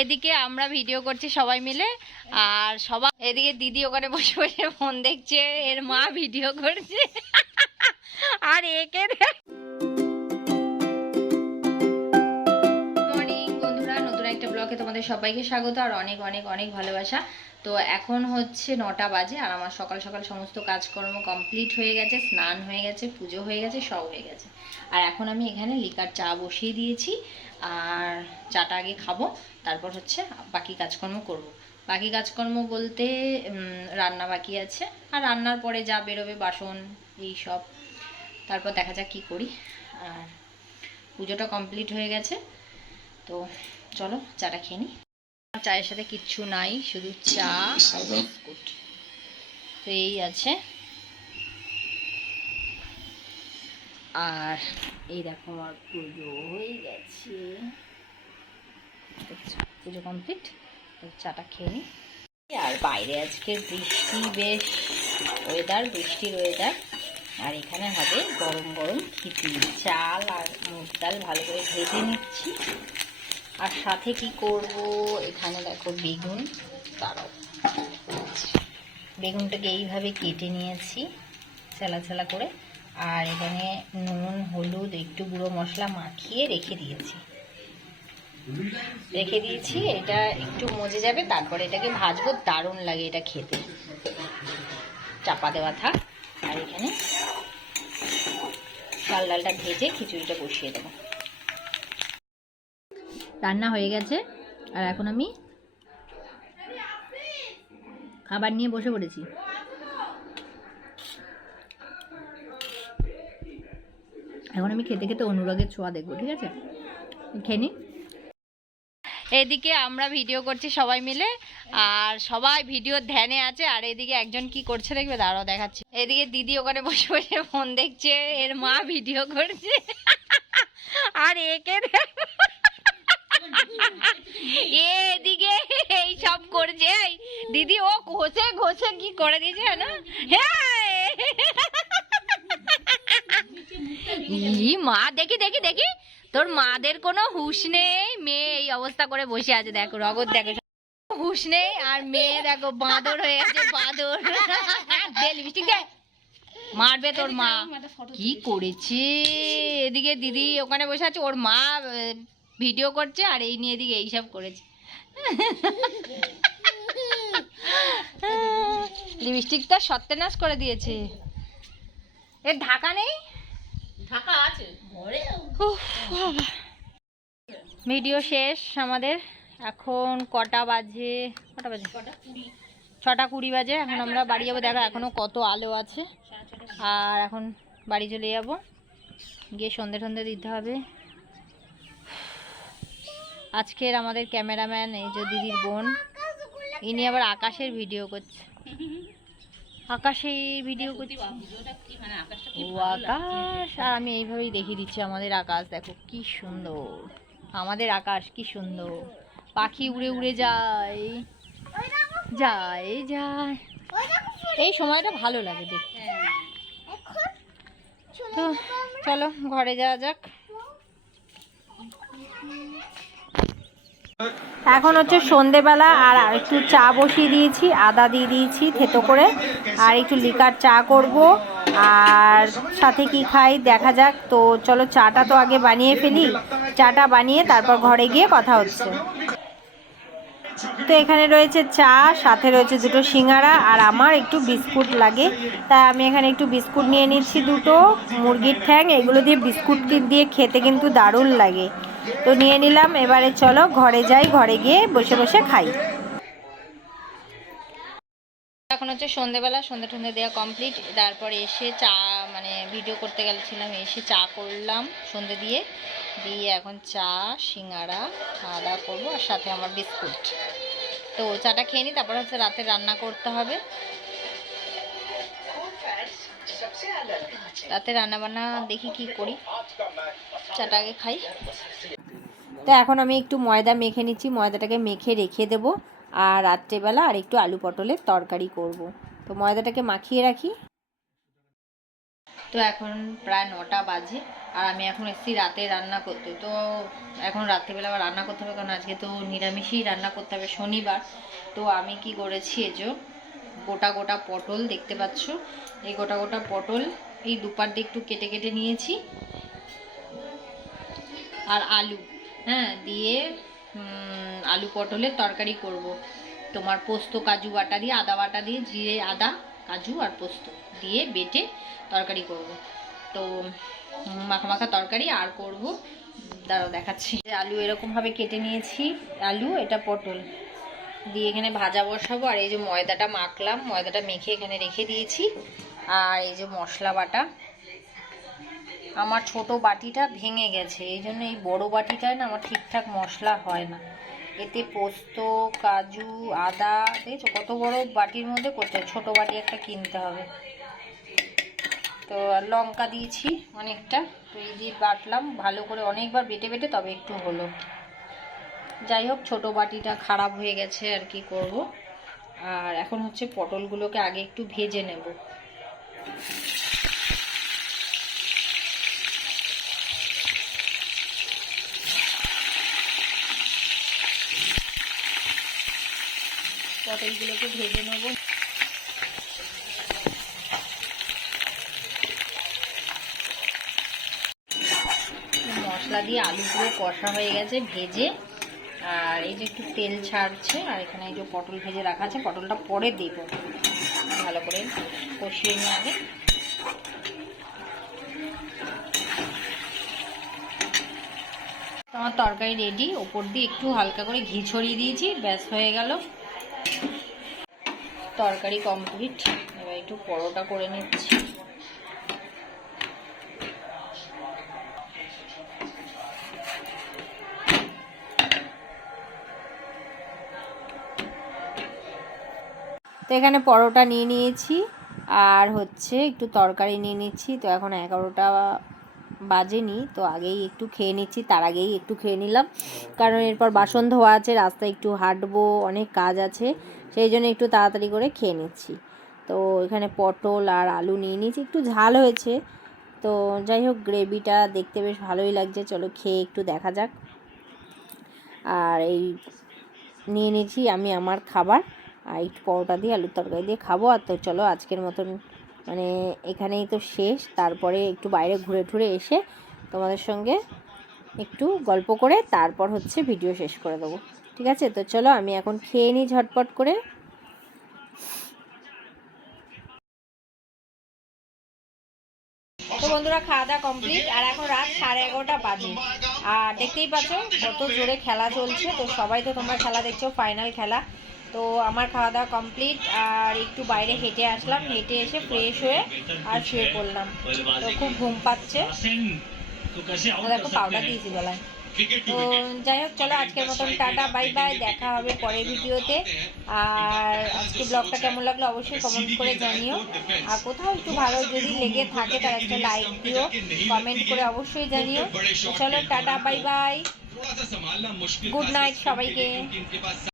এদিকে আমরা ভিডিও করছি সবাই মিলে, আর সবাই এদিকে দিদি ওখানে বসে বসে ফোন দেখছে, এর মা ভিডিও করছে। আর একে মর্নিং ব্লগে তোমাদের সবাইকে স্বাগত আর অনেক অনেক অনেক ভালোবাসা। তো এখন হচ্ছে নটা বাজে আর আমার সকাল সকাল সমস্ত কাজকর্ম কমপ্লিট হয়ে গেছে, স্নান হয়ে গেছে, পুজো হয়ে গেছে, সব হয়ে গেছে। আর এখন আমি এখানে লিকার চা বসিয়ে দিয়েছি আর চাটা আগে খাব, তারপর হচ্ছে বাকি কাজকর্ম করব। বাকি কাজকর্ম বলতে রান্না বাকি আছে আর রান্নার পরে যা বেরোবে বাসন, এই সব। তারপর দেখা যাক কী করি। আর পুজোটা কমপ্লিট হয়ে গেছে, তো চলো চাটা খেয়ে নিই চায়ের সাথে কিচ্ছু নাই শুধু চা বিস্কুট। তো এই আছে। আর এই দেখো আমার পুজো হয়ে গেছে। পুজো কমপ্লিট চাটা খেয়ে নিই আর বাইরে আজকে বৃষ্টি বেশ ওয়েদার বৃষ্টির ওয়েদার আর এখানে হবে গরম গরম খিচুড়ি চাল আর মুগ ডাল ভালো করে ভেজে নিচ্ছি। আর সাথে কি করব? এখানে দেখো বেগুন। দাঁড়াও। বেগুনটাকে এইভাবে কেটে নিয়েছি, ছেলা ছেলা করে। আর এখানে নুন, হলুদ, একটু গুঁড়ো মশলা মাখিয়ে রেখে দিয়েছি। রেখে দিয়েছি, এটা একটু মজে যাবে, তারপরে এটাকে ভাজবো, দারুণ লাগে এটা খেতে। চাপা দেওয়া থাক। আর এখানে চাল ডালটা ভেজে খিচুড়িটা বসিয়ে দেবো। রান্না হয়ে গেছে। আর এখন আমি খাবার নিয়ে বসে পড়েছি। এখন আমি খেতে খেতে অনুরাগের ছোঁয়া দেখব, ঠিক আছে? খেয়ে এদিকে আমরা ভিডিও করছি সবাই মিলে, আর সবাই ভিডিওর ধ্যানে আছে, আর এদিকে একজন কি করছে দেখবে, দাঁড়াও দেখাচ্ছি। এদিকে দিদি ওখানে বসে বসে ফোন দেখছে, এর মা ভিডিও করছে। আর একে দেখো এদিকে এই সব করছে দিদি ও ঘষে ঘষে কি করে দিয়েছে না হ্যাঁ মা, দেখি দেখি দেখি। তোর মাদের কোনো হুশ নেই? মেয়ে এই অবস্থা করে বসে আছে, দেখো, রগত দেখো হুশ নেই। আর মেয়ে দেখো, বাঁদর হয়ে গেছে বাঁদর। মারবে তোর মা। কি করেছে? এদিকে দিদি ওখানে বসে আছে, ওর মা ভিডিও করছে আর এই নিয়ে এদিকে এইসব করেছে। লিপস্টিকটা সত্যনাশ করে দিয়েছে। এর ঢাকা নেই? ঢাকা আছে। ভিডিও শেষ আমাদের। এখন কটা বাজে? কটা বাজে? ছটা কুড়ি। বাজে। এখন আমরা বাড়ি যাব। দেখো এখনও কত আলো আছে। আর এখন বাড়ি চলে যাব। গিয়ে সন্ধে সন্ধে দিতে হবে। আজকের আমাদের ক্যামেরাম্যান এই যে দিদির বোন ইনি আবার আকাশের ভিডিও করছে। আকাশের ভিডিও করছে। ও আকাশ আর আমি এইভাবেই দেখিয়ে দিচ্ছি আমাদের আকাশ দেখো কি সুন্দর। আমাদের আকাশ কি সুন্দর। পাখি উড়ে উড়ে যায় যায় যায়। এই সময়টা ভালো লাগে দেখতে। হ্যাঁ। তো চলো ঘরে যাওয়া যাক। এখন হচ্ছে সন্ধেবেলা আর একটু চা বসিয়ে দিয়েছি, আদা দিয়ে দিয়েছি থেতো করে। আর একটু লিকার চা করব। আর সাথে কি খাই দেখা যাক। তো চলো চাটা তো আগে বানিয়ে ফেলি। চাটা বানিয়ে তারপর ঘরে গিয়ে কথা হচ্ছে। তো এখানে রয়েছে চা, সাথে রয়েছে দুটো সিঙ্গারা আর আমার একটু বিস্কুট লাগে। তাই আমি এখানে একটু বিস্কুট নিয়ে নিচ্ছি দুটো। মুরগির ঠ্যাং, এগুলো দিয়ে বিস্কুট দিয়ে খেতে কিন্তু দারুণ লাগে। তো নিয়ে নিলাম, এবারে চলো ঘরে যাই, ঘরে গিয়ে বসে বসে খাই। এখন হচ্ছে সন্ধেবেলা, সন্ধে টন্ধে দেওয়া কমপ্লিট তারপরে এসে চা মানে ভিডিও করতে গেছিলাম, এসে চা করলাম সন্ধে দিয়ে। দিয়ে এখন চা, সিঙ্গারা খাওয়া দাওয়া করব, আর সাথে আমার বিস্কুট। তো চাটা খেয়ে নিই তারপর হচ্ছে রাতে রান্না করতে হবে। রাতে রান্না বান্না দেখি কি করি চাটা আগে খাই তো এখন আমি একটু ময়দা মেখে নিচ্ছি। ময়দাটাকে মেখে রেখে দেবো। আর রাত্রেবেলা আর একটু আলু পটলের তরকারি করব। তো ময়দাটাকে মাখিয়ে রাখি। তো এখন প্রায় নটা বাজে। আর আমি এখন এসেছি রাতে রান্না করতে। তো এখন রাত্রেবেলা আবার রান্না করতে হবে। কারণ আজকে তো নিরামিষই রান্না করতে হবে শনিবার। তো আমি কি করেছি এজো গোটা গোটা পটল দেখতে পাচ্ছ। এই গোটা গোটা পটল এই দুপার দিয়ে একটু কেটে কেটে নিয়েছি। আর আলু হ্যাঁ দিয়ে আলু পটলের তরকারি করব। তোমার পোস্ত, কাজু বাটা দিয়ে, আদা বাটা দিয়ে, জিরে, আদা, কাজু আর পোস্ত দিয়ে বেটে তরকারি করব। তো, মাখা মাখা তরকারি আর করব। দাঁড়াও দেখাচ্ছি। আলু এরকমভাবে কেটে নিয়েছি। আলু, এটা পটল। দিয়ে এখানে ভাজা বসাবো, আর এই যে ময়দাটা মাখলাম, ময়দাটা মেখে এখানে রেখে দিয়েছি। আর এই যে মশলা বাটা, আমার ছোট বাটিটা ভেঙে গেছে, এই জন্য এই বড় বাটিটায় না আমার ঠিকঠাক মশলা হয় না। এতে পোস্ত, কাজু, আদা দেখছ কত বড় বাটির মধ্যে করতে। ছোট বাটি একটা কিনতে হবে। তো লঙ্কা দিয়েছি অনেকটা, তো এই দিয়ে বাটলাম, ভালো করে অনেকবার বেটে বেটে তবে একটু হলো। যাই হোক, ছোট বাটিটা খারাপ হয়ে গেছে আর কি করব। আর এখন হচ্ছে পটলগুলোকে আগে একটু ভেজে নেব। পটলগুলোকে ভেজে নেব। মশলা দিয়ে আলু পুরো কষা হয়ে গেছে, ভেজে আর এই যে একটু তেল ছাড়ছে, আর এখানে এই যে পটল ভেজে রাখা আছে, পটলটা পরে দেব। ভালো করে কষিয়ে নিয়ে আগে। আমার তরকারি রেডি ওপর দিয়ে একটু হালকা করে ঘি ছড়িয়ে দিয়েছি, ব্যাস হয়ে গেল। তরকারি কমপ্লিট এবার একটু পরোটা করে নিচ্ছি। এখানে পরোটা নিয়ে নিয়েছি আর হচ্ছে একটু তরকারি নিয়ে নিচ্ছি। তো এখন এগারোটা বাজেনি, তো আগেই একটু খেয়ে নিচ্ছি, তার আগেই একটু খেয়ে নিলাম। কারণ এরপর বাসন ধোয়া আছে, রাস্তায় একটু হাঁটবো, অনেক কাজ আছে, সেই জন্য একটু তাড়াতাড়ি করে খেয়ে নিচ্ছি। তো এখানে পটল আর আলু নিয়ে নিয়েছি, একটু ঝাল হয়েছে। তো যাই হোক, গ্রেভিটা দেখতে বেশ ভালোই লাগছে, চলো খেয়ে একটু দেখা যাক। আর এই নিয়ে নিয়েছি আমি আমার খাবার। আর একটু পরোটা দিয়ে আলুর তরকারি দিয়ে খাব। আর তো চলো আজকের মতন মানে এখানেই তো শেষ। তারপরে একটু বাইরে ঘুরে ঠুরে এসে তোমাদের সঙ্গে একটু গল্প করে তারপর হচ্ছে ভিডিও শেষ করে দেবো। ঠিক আছে? তো চলো আমি এখন খেয়ে নিই ঝটপট করে। তো বন্ধুরা, খাওয়া দাওয়া কমপ্লিট। আর এখন রাত সাড়ে এগারোটা বাজে। আর দেখতেই পাচ্ছ, কত জোরে খেলা চলছে। তো সবাই তো তোমরা খেলা দেখছ, ফাইনাল খেলা। তো আমার খাওয়া দাওয়া কমপ্লিট আর একটু বাইরে হেঁটে আসলাম, হেঁটে এসে ফ্রেশ হয়ে আর শুয়ে পড়লাম। তো খুব ঘুম পাচ্ছে। দেখো পাউডার দিয়েছি গলায়। তো যাই হোক, চলো আজকের মতন টাটা বাই বাই দেখা হবে পরের ভিডিওতে। আর আজকে ব্লগটা কেমন লাগল অবশ্যই কমেন্ট করে জানিও। আর কোথাও একটু ভালো যদি লেগে থাকে তার একটা লাইক দিও কমেন্ট করে অবশ্যই জানিও। চলো, tata bye bye good night সবাইকে।